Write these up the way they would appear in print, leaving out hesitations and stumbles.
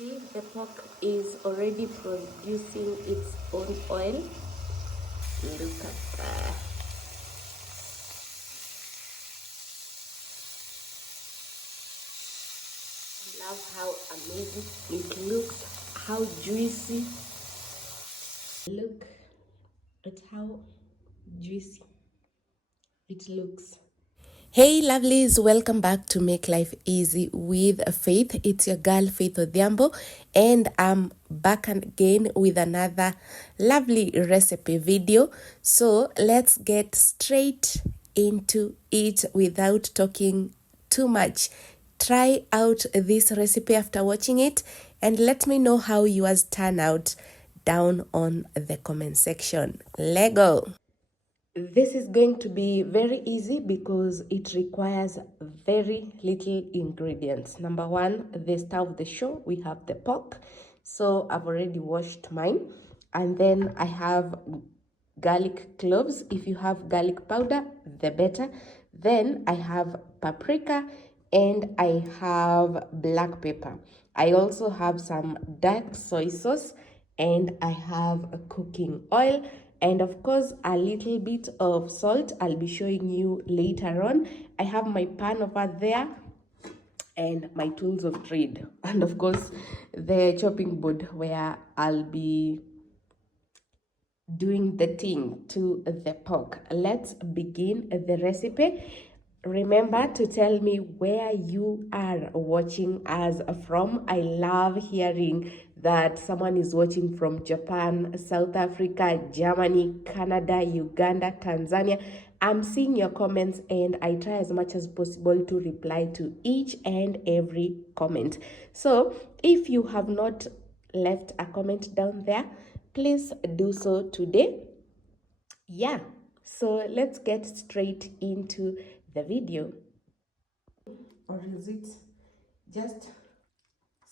See, the pork is already producing its own oil. Look at that. I love how amazing it looks, how juicy. Look at how juicy it looks. Hey lovelies, welcome back to Make Life Easy with Faith. It's your girl Faith Odhiambo, and I'm back again with another lovely recipe video. So let's get straight into it without talking too much. Try out this recipe after watching it and let me know how yours turn out down on the comment section. Lego. This is going to be very easy because it requires very little ingredients. Number one, the star of the show, we have the pork. So I've already washed mine. And then I have garlic cloves. If you have garlic powder, the better. Then I have paprika and I have black pepper. I also have some dark soy sauce and I have a cooking oil and of course a little bit of salt. I'll be showing you later on. I have my pan over there and my tools of trade, and of course the chopping board where I'll be doing the thing to the pork. Let's begin the recipe. Remember to tell me where you are watching us from. I love hearing that someone is watching from Japan, South Africa, Germany, Canada, Uganda, Tanzania. I'm seeing your comments and I try as much as possible to reply to each and every comment. So if you have not left a comment down there, please do so today. Yeah, so let's get straight into the video. Or is it just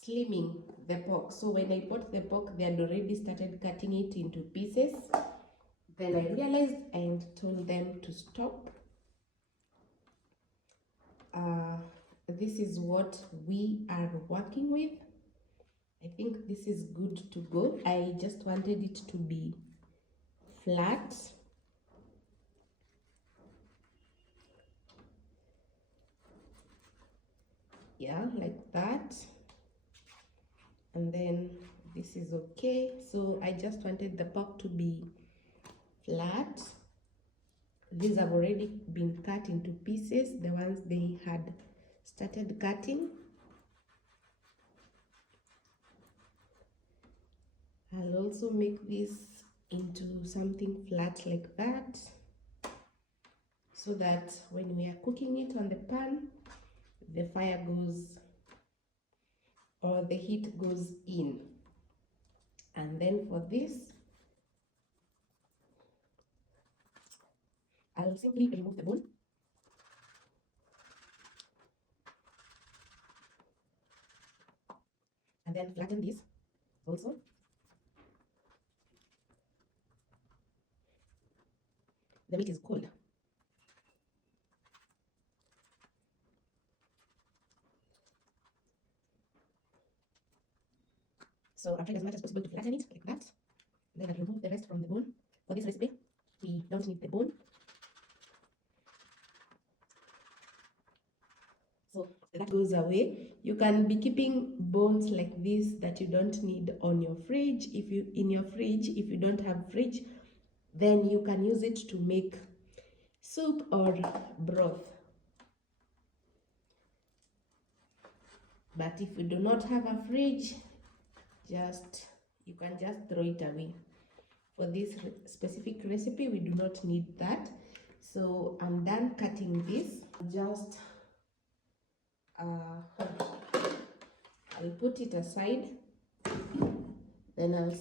slimming the pork? So when I bought the pork, they had already started cutting it into pieces. Then I realized and told them to stop. This is what we are working with. I think this is good to go. I just wanted it to be flat. Yeah, like that. And then this is okay. So I just wanted the pork to be flat. These have already been cut into pieces, the ones they had started cutting. I'll also make this into something flat like that, so that when we are cooking it on the pan, the fire goes, or the heat goes in. And then for this, I'll simply remove the bone. And then flatten this also. The meat is cold. So I've tried as much as possible to flatten it like that. Then I'll remove the rest from the bone. For this recipe, we don't need the bone. So that goes away. You can be keeping bones like this that you don't need on your fridge. If you don't have fridge, then you can use it to make soup or broth. But if you do not have a fridge, you can just throw it away. For this specific recipe, we do not need that. So I'm done cutting this. I'll put it aside. Then I'll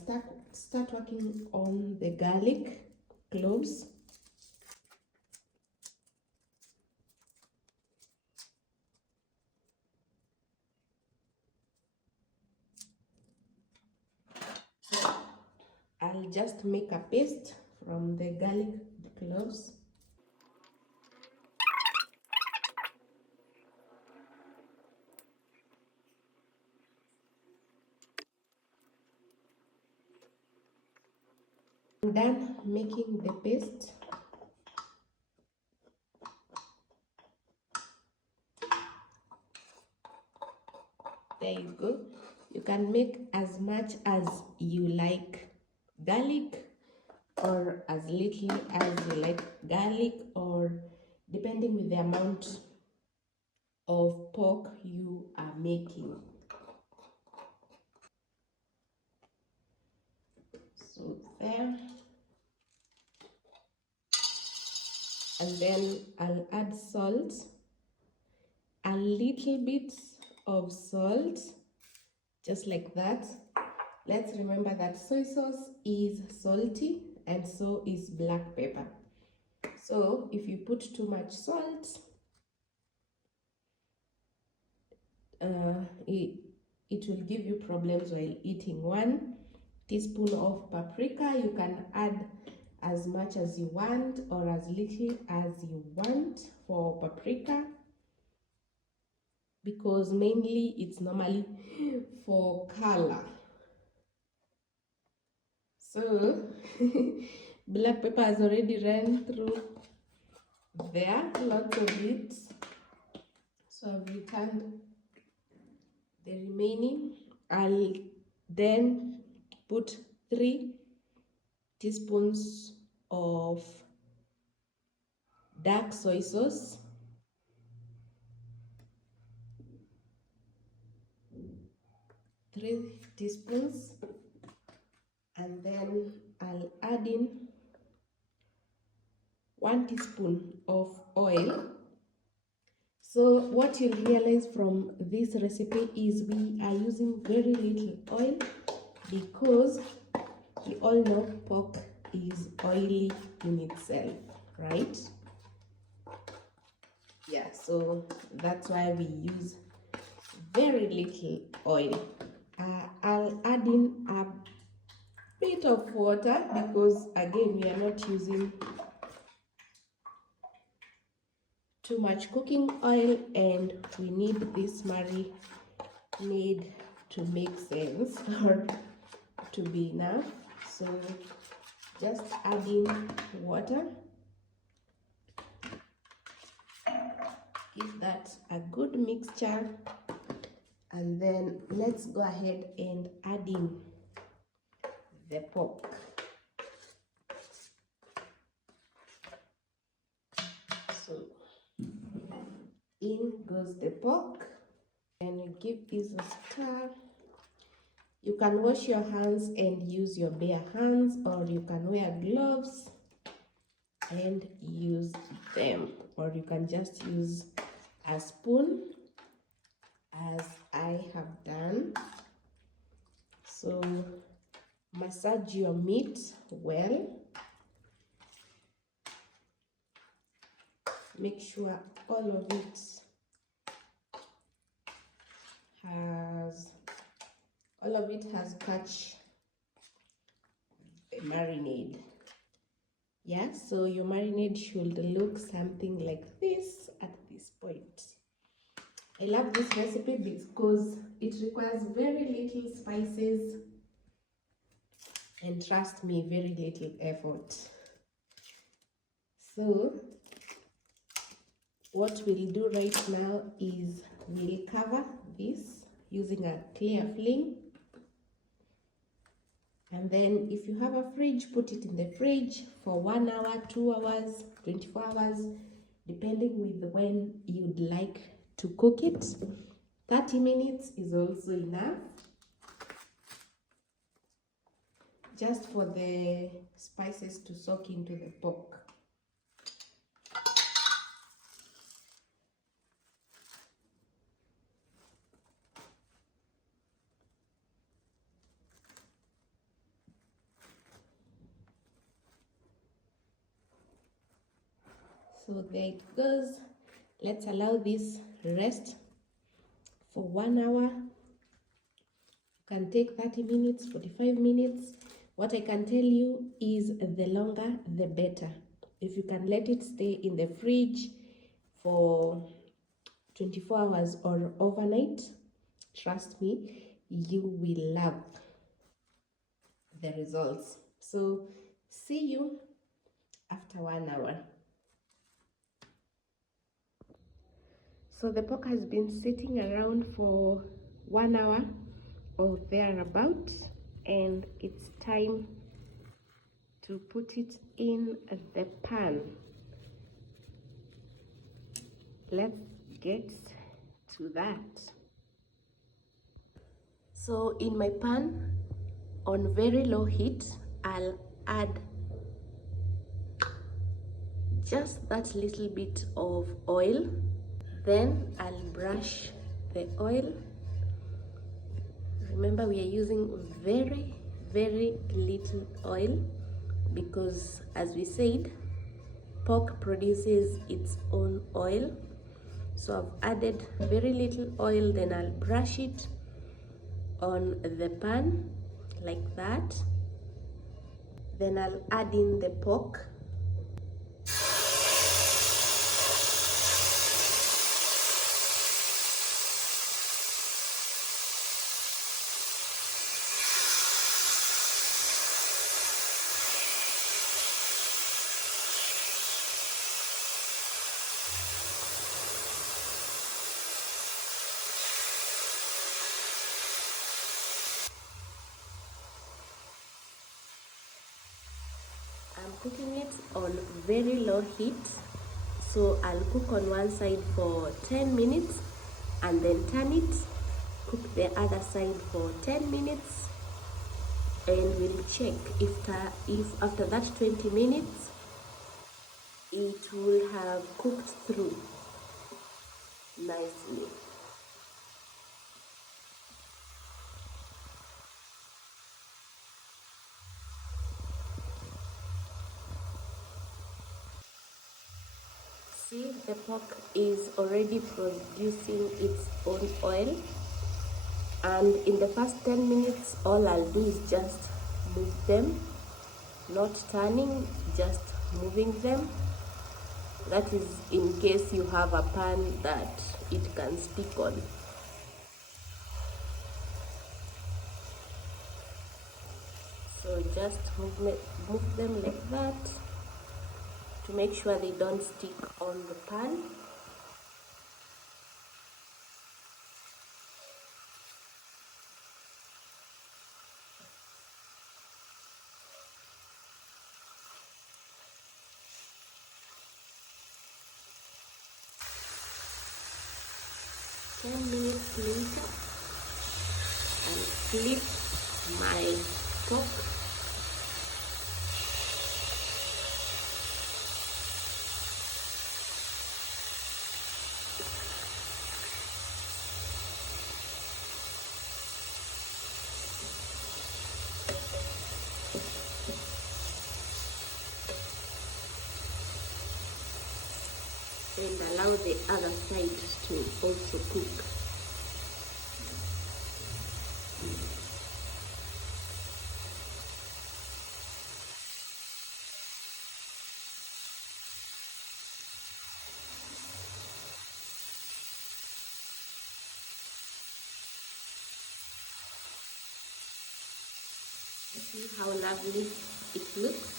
start working on the garlic cloves. So I'll just make a paste from the garlic cloves. I'm done making the paste. There you go. You can make as much as you like garlic, or as little as you like garlic, or depending with the amount of pork you are making. So there. And then I'll add salt, a little bit of salt, just like that. Let's remember that soy sauce is salty and so is black pepper. So if you put too much salt, it will give you problems while eating. 1 teaspoon of paprika. You can add as much as you want or as little as you want for paprika, because mainly it's normally for color. So black pepper has already run through there, lots of it. So I've returned the remaining. I'll then put 3 teaspoons of dark soy sauce, 3 teaspoons, and then I'll add in 1 teaspoon of oil. So what you'll realize from this recipe is we are using very little oil, because we all know pork is oily in itself, right? Yeah, so that's why we use very little oil. I'll add in a bit of water, because again we are not using too much cooking oil, and we need this marinade to make sense or to be enough. So just add in water, give that a good mixture, and then let's go ahead and add in the pork. So in goes the pork, and you give this a stir. You can wash your hands and use your bare hands, or you can wear gloves and use them, or you can just use a spoon as I have done. So massage your meat well. Make sure all of it has catch the marinade. Yeah, so your marinade should look something like this at this point. I love this recipe because it requires very little spices, and trust me, very little effort. So what we'll do right now is we'll cover this using a clear film, and then if you have a fridge, put it in the fridge for 1 hour, 2 hours, 24 hours, depending with when you'd like to cook it. 30 minutes is also enough, just for the spices to soak into the pork. So there it goes. Let's allow this rest for 1 hour. You can take 30 minutes, 45 minutes. What I can tell you is the longer the better. If you can let it stay in the fridge for 24 hours or overnight, trust me, you will love the results. So See you after 1 hour. So the pork has been sitting around for 1 hour or thereabout, and it's time to put it in the pan. Let's get to that. So in my pan, on very low heat, I'll add just that little bit of oil. Then I'll brush the oil. Remember, we are using very, very little oil because, as we said, pork produces its own oil. So I've added very little oil, then I'll brush it on the pan like that. Then I'll add in the pork. I'm cooking it on very low heat, so I'll cook on one side for 10 minutes and then turn it, cook the other side for 10 minutes, and we'll check if after that 20 minutes it will have cooked through nicely. See, the pork is already producing its own oil, and in the first 10 minutes all I'll do is just move them, not turning, just moving them. That is in case you have a pan that it can stick on. So just move them like that to make sure they don't stick on the pan. Minutes later, I'll flip my pork. And allow the other side to also cook. See how lovely it looks.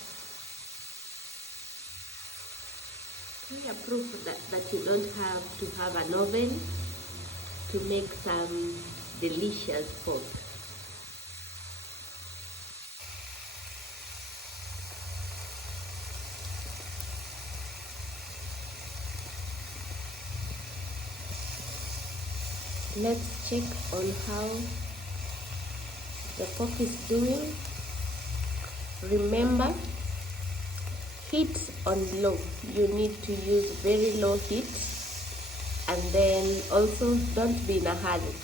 Clear proof that you don't have to have an oven to make some delicious pork. Let's check on how the pork is doing. Remember, heat on low. You need to use very low heat, and then also don't be in a hurry.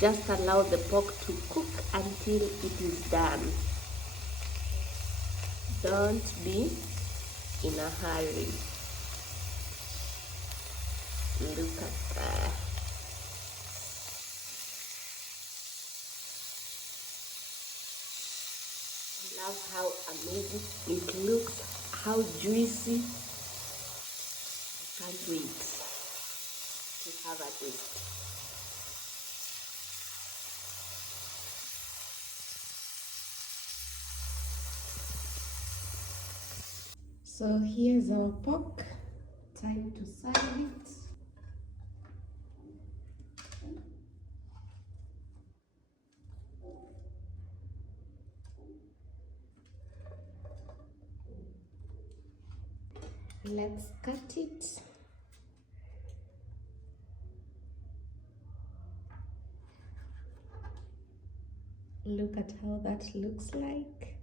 Just allow the pork to cook until it is done. Don't be in a hurry. Look at that. Love how amazing it looks, how juicy. I can't wait to have a taste. So here's our pork. Time to serve it. Let's cut it. Look at how that looks like.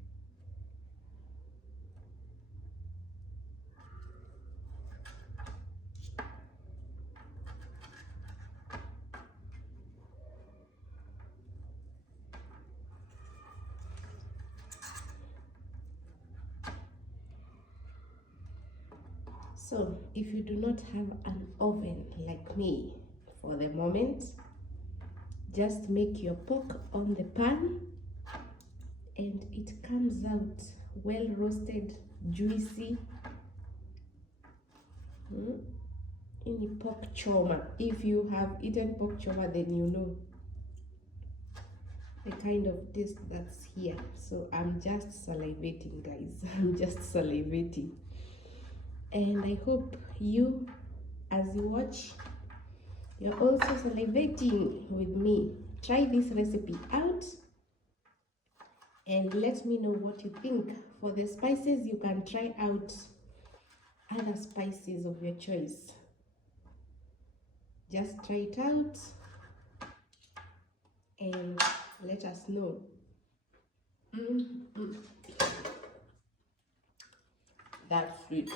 So if you do not have an oven like me for the moment, just make your pork on the pan and it comes out well roasted, juicy. In pork choma. If you have eaten pork choma, then you know the kind of taste that's here. So I'm just salivating, guys. I'm just salivating. And I hope you, as you watch, you're also salivating with me. Try this recipe out and let me know what you think. For the spices, you can try out other spices of your choice. Just try it out and let us know. That's sweet.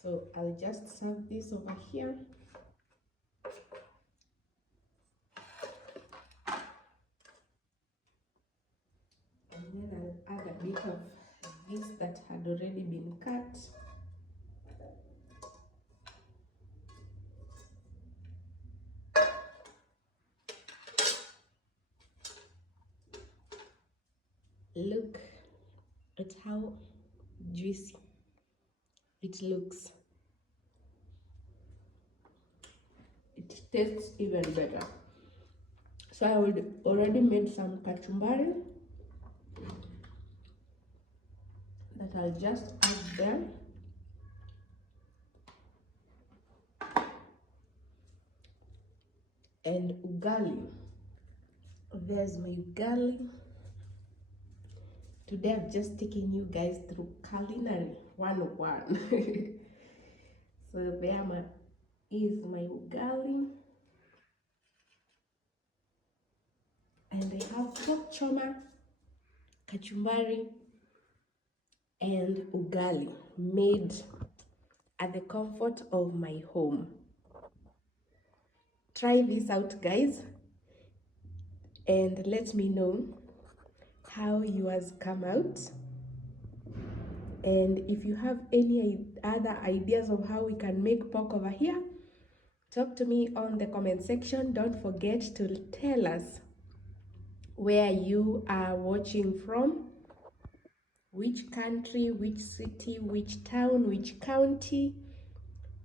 So I'll just serve this over here. And then I'll add a bit of this that had already been cut. Look at how juicy it looks. It tastes even better. So I already made some kachumbari that I'll just add there. And ugali. There's my ugali. Today I've just taken you guys through culinary 101. So there is my ugali. And I have pork choma, kachumbari, and ugali made at the comfort of my home. Try this out, guys, and let me know how yours come out. And if you have any other ideas of how we can make pork over here, talk to me on the comment section. Don't forget to tell us where you are watching from, which country, which city, which town, which county.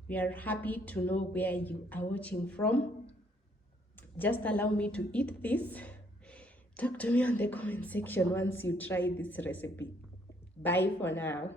We are happy to know where you are watching from. Just allow me to eat this. Talk to me on the comment section once you try this recipe. Bye for now.